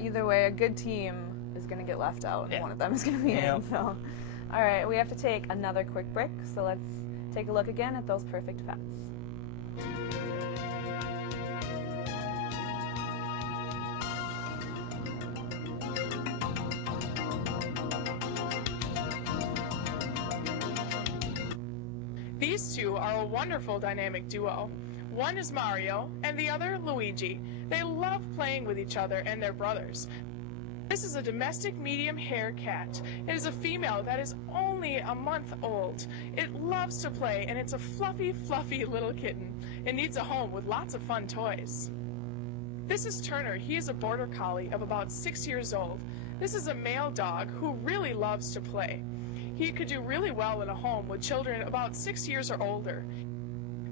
Either way, a good team is going to get left out, and one of them is going to be in. So, all right, we have to take another quick break, so let's take a look again at those perfect pets. These two are a wonderful dynamic duo. One is Mario and the other Luigi. They love playing with each other and their brothers. This is a domestic medium hair cat. It is a female that is only a month old. It loves to play, and it's a fluffy, fluffy little kitten. It needs a home with lots of fun toys. This is Turner. He is a border collie of about 6 years old. This is a male dog who really loves to play. He could do really well in a home with children about 6 years or older.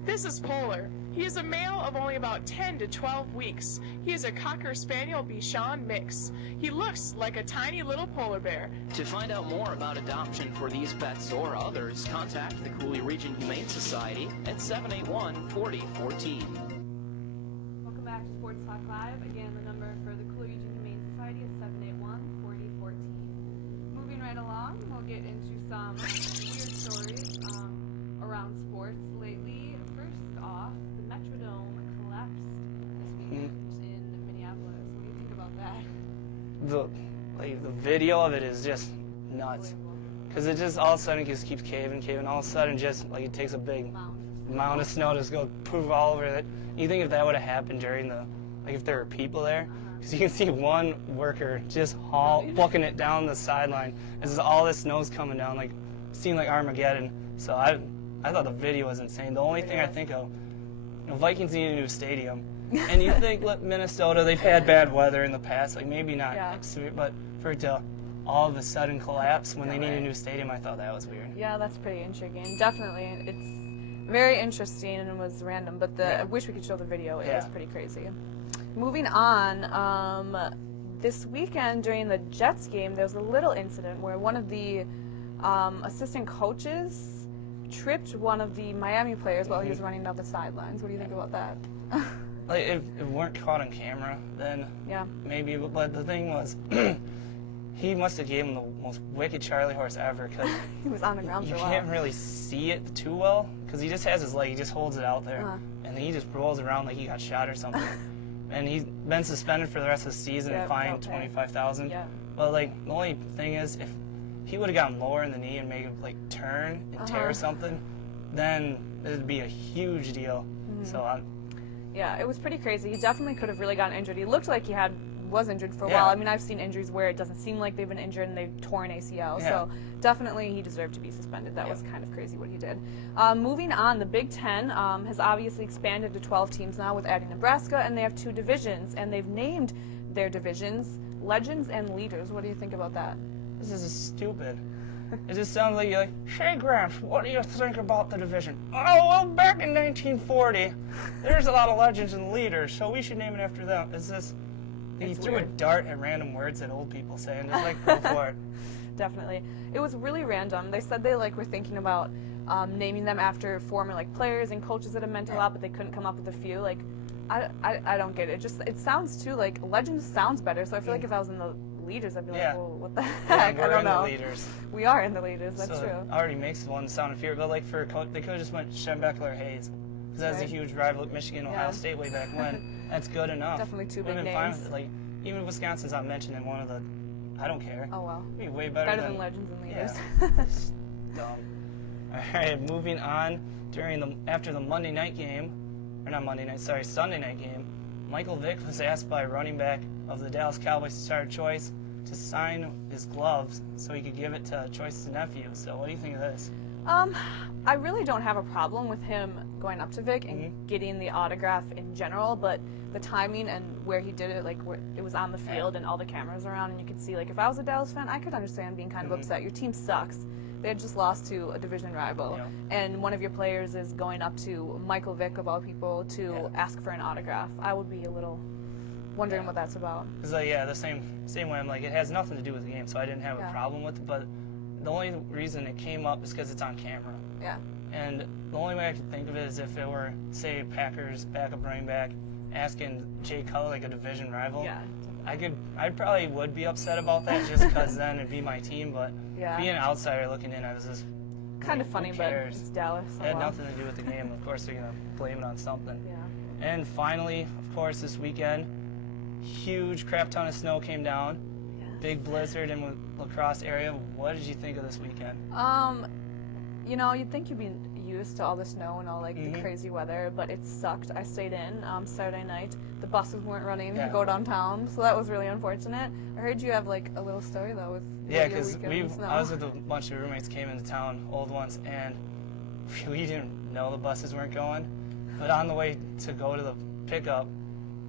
This is Polar. He is a male of only about 10 to 12 weeks. He is a Cocker Spaniel Bichon mix. He looks like a tiny little polar bear. To find out more about adoption for these pets or others, contact the Cooley Region Humane Society at 781-4014. Welcome back to Sports Talk Live. Again, the number for the Cooley Region Humane Society is 781-4014. Moving right along, we'll get into some weird stories around sports lately. First off, the Metrodome collapsed this weekend in Minneapolis. What do you think about that? The video of it is just nuts. Because it just all of a sudden just keeps caving. All of a sudden just like it takes a big mound of snow just go poof all over it. You think if that would have happened during if there were people there? Because you can see one worker just bucking it down the sideline as all this snow's coming down, like seemed like Armageddon. So I thought the video was insane. The only thing I think of, Vikings need a new stadium. And you think, Minnesota, they've had bad weather in the past, like maybe not severe, but for it to all of a sudden collapse when they need a new stadium, I thought that was weird. Yeah, that's pretty intriguing. Definitely. It's very interesting and it was random, but I wish we could show the video. It was pretty crazy. Moving on, this weekend during the Jets game, there was a little incident where one of the assistant coaches tripped one of the Miami players while he was running down the sidelines. What do you think about that? If it weren't caught on camera, then maybe. But the thing was, he must have gave him the most wicked Charlie horse ever because he was on the ground for a while. You can't really see it too well because he just has his leg. He just holds it out there, and then he just rolls around like he got shot or something. And he's been suspended for the rest of the season and fined $25,000. But the only thing is, if he would have gotten lower in the knee and made him turn and tear something, then it'd be a huge deal. So yeah, it was pretty crazy. He definitely could have really gotten injured. He looked like he was injured for a while. I mean, I've seen injuries where it doesn't seem like they've been injured and they've torn ACL. So definitely he deserved to be suspended. That was kind of crazy what he did. Moving on, the Big Ten has obviously expanded to 12 teams now with adding Nebraska, and they have 2 divisions, and they've named their divisions Legends and Leaders. What do you think about that? This is stupid. It just sounds like you're like, hey, Gramps, what do you think about the division? Oh, well, back in 1940, there's a lot of legends and leaders, so we should name it after them. It's just, he threw a dart at random words that old people say, and just go for it. Definitely. It was really random. They said they were thinking about naming them after former players and coaches that have meant a lot, but they couldn't come up with a few. I don't get it. It sounds too Legends sounds better. So I feel like if I was in the Leaders, I'd be like, well, what the heck? I don't know. We're in the Leaders. We are in the Leaders. That's so true. It already makes one sound inferior. But for a coach, they could have just went Schembechler Hayes, because that's a huge rival at Michigan, Ohio State way back when. That's good enough. Definitely 2 big names. Fine with it. Even if Wisconsin's not mentioned in one of the, I don't care. Oh well. It'd be way better than Legends and Leaders. Yeah. Dumb. All right, moving on. After the Sunday night game, Michael Vick was asked by running back of the Dallas Cowboys starter Choice to sign his gloves so he could give it to Choice's nephew. So what do you think of this? I really don't have a problem with him going up to Vic and getting the autograph in general, but the timing and where he did it, where it was on the field and all the cameras around, and you could see, if I was a Dallas fan, I could understand being kind of upset. Your team sucks. They had just lost to a division rival, and one of your players is going up to Michael Vick, of all people, to ask for an autograph. I would be a little wondering what that's about. Because, the same way, I'm it has nothing to do with the game, so I didn't have a problem with it, but the only reason it came up is because it's on camera. Yeah. And the only way I could think of it is if it were, say, Packers backup running back asking Jay Cutler, a division rival. Yeah. I probably would be upset about that just because then it'd be my team, but Yeah. being an outsider looking in, I was just Kind of funny, who but cares? it's Dallas. So It had well. nothing to do with the game. Of course, they're gonna blame it on something. Yeah. And finally, of course, this weekend, huge crap ton of snow came down. Yes. Big blizzard in the La Crosse area. What did you think of this weekend? You know, you'd think you'd be used to all the snow and all like the Mhm. crazy weather, but it sucked. I stayed in Saturday night. The buses weren't running Yeah. to go downtown, so that was really unfortunate. I heard you have like a little story though with Yeah, your because weekend with snow. I was with a bunch of roommates came into town, old ones, and we didn't know the buses weren't going. But on the way to go to the pickup,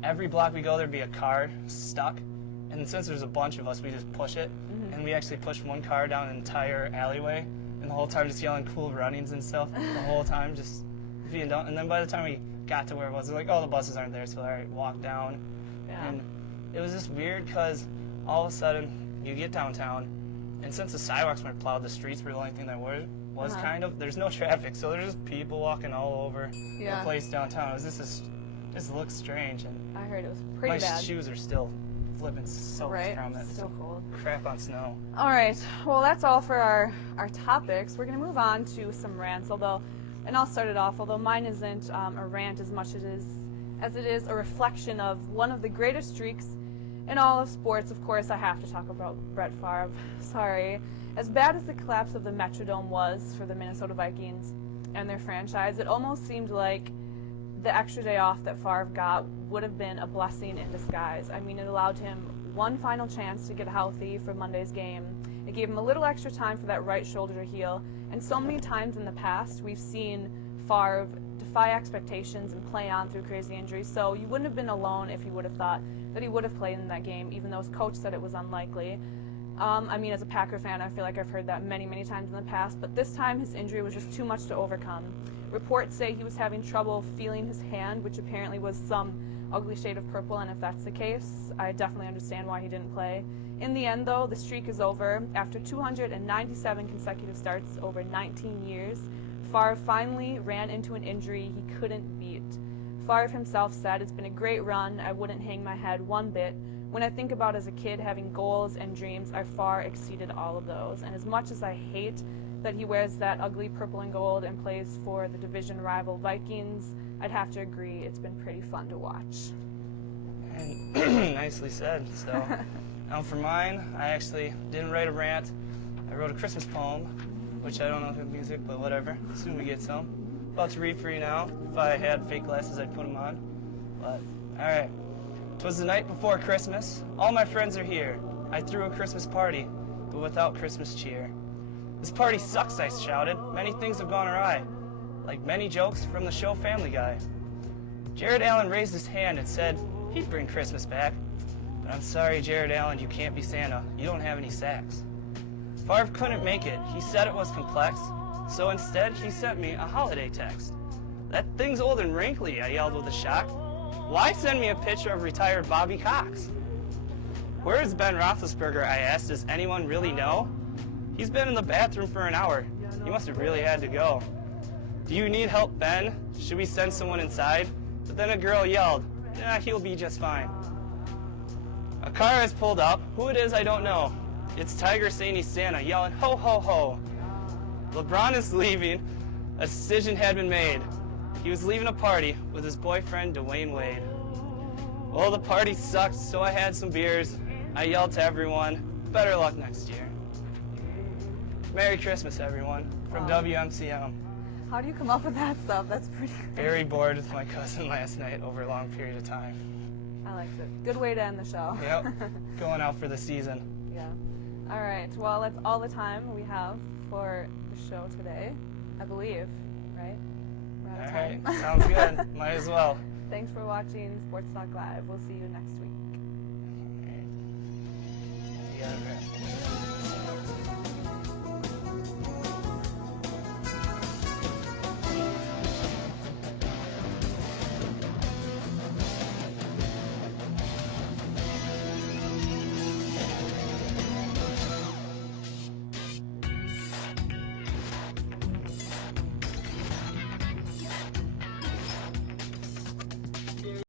every block we go there'd be a car stuck, and since there's a bunch of us, we just push it, and we actually pushed one car down an entire alleyway, and the whole time just yelling cool runnings and stuff the whole time, just being done. And then by the time we got to where it was, they're like, oh, the buses aren't there, so all right, walk down. Yeah. And it was just weird because all of a sudden you get downtown, and since the sidewalks weren't plowed, the streets were the only thing that was Uh-huh. kind of. There's no traffic, so there's just people walking all over Yeah. the place downtown. It was just looks strange, and I heard it was pretty my bad. shoes are still flipping soaked Right? from it. Still cold. Crap on snow. All right. Well, that's all for our topics. We're going to move on to some rants, and I'll start it off, although mine isn't a rant as much as it is a reflection of one of the greatest streaks in all of sports. Of course, I have to talk about Brett Favre. Sorry. As bad as the collapse of the Metrodome was for the Minnesota Vikings and their franchise, it almost seemed like the extra day off that Favre got would have been a blessing in disguise. I mean, it allowed him one final chance to get healthy for Monday's game. It gave him a little extra time for that right shoulder to heal. And so many times in the past, we've seen Favre defy expectations and play on through crazy injuries. So you wouldn't have been alone if you would have thought that he would have played in that game, even though his coach said it was unlikely. I mean, as a Packer fan, I feel like I've heard that many, many times in the past, but this time his injury was just too much to overcome. Reports say he was having trouble feeling his hand, which apparently was some ugly shade of purple, and if that's the case, I definitely understand why he didn't play. In the end, though, the streak is over. After 297 consecutive starts over 19 years, Favre finally ran into an injury he couldn't beat. Favre himself said, "It's been a great run. I wouldn't hang my head one bit. When I think about as a kid having goals and dreams, I far exceeded all of those. And as much as I hate that he wears that ugly purple and gold and plays for the division rival Vikings, I'd have to agree it's been pretty fun to watch." And nicely said. So now for mine, I actually didn't write a rant. I wrote a Christmas poem, which I don't know good music, but whatever. Soon we get some. About to read for you now. If I had fake glasses, I'd put them on. But all right. 'Twas the night before Christmas. All my friends are here. I threw a Christmas party, but without Christmas cheer. This party sucks, I shouted. Many things have gone awry, like many jokes from the show Family Guy. Jared Allen raised his hand and said he'd bring Christmas back. But I'm sorry, Jared Allen, you can't be Santa. You don't have any sacks. Favre couldn't make it. He said it was complex, so instead he sent me a holiday text. That thing's old and wrinkly, I yelled with a shock. Why send me a picture of retired Bobby Cox? Where is Ben Roethlisberger, I asked. Does anyone really know? He's been in the bathroom for an hour. He must have really had to go. Do you need help, Ben? Should we send someone inside? But then a girl yelled, he'll be just fine. A car has pulled up. Who it is, I don't know. It's Tiger saying he's Santa, yelling, ho, ho, ho. LeBron is leaving. A decision had been made. He was leaving a party with his boyfriend, Dwayne Wade. Well, the party sucked, so I had some beers. I yelled to everyone, better luck next year. Merry Christmas, everyone, from WMCM. How do you come up with that stuff? That's pretty great. Very bored with my cousin last night over a long period of time. I liked it. Good way to end the show. Yep, going out for the season. Yeah. All right. Well, that's all the time we have for the show today, I believe, right? We're out of All right, time. sounds good. Might as well. Thanks for watching Sports Talk Live. We'll see you next week. You got it right.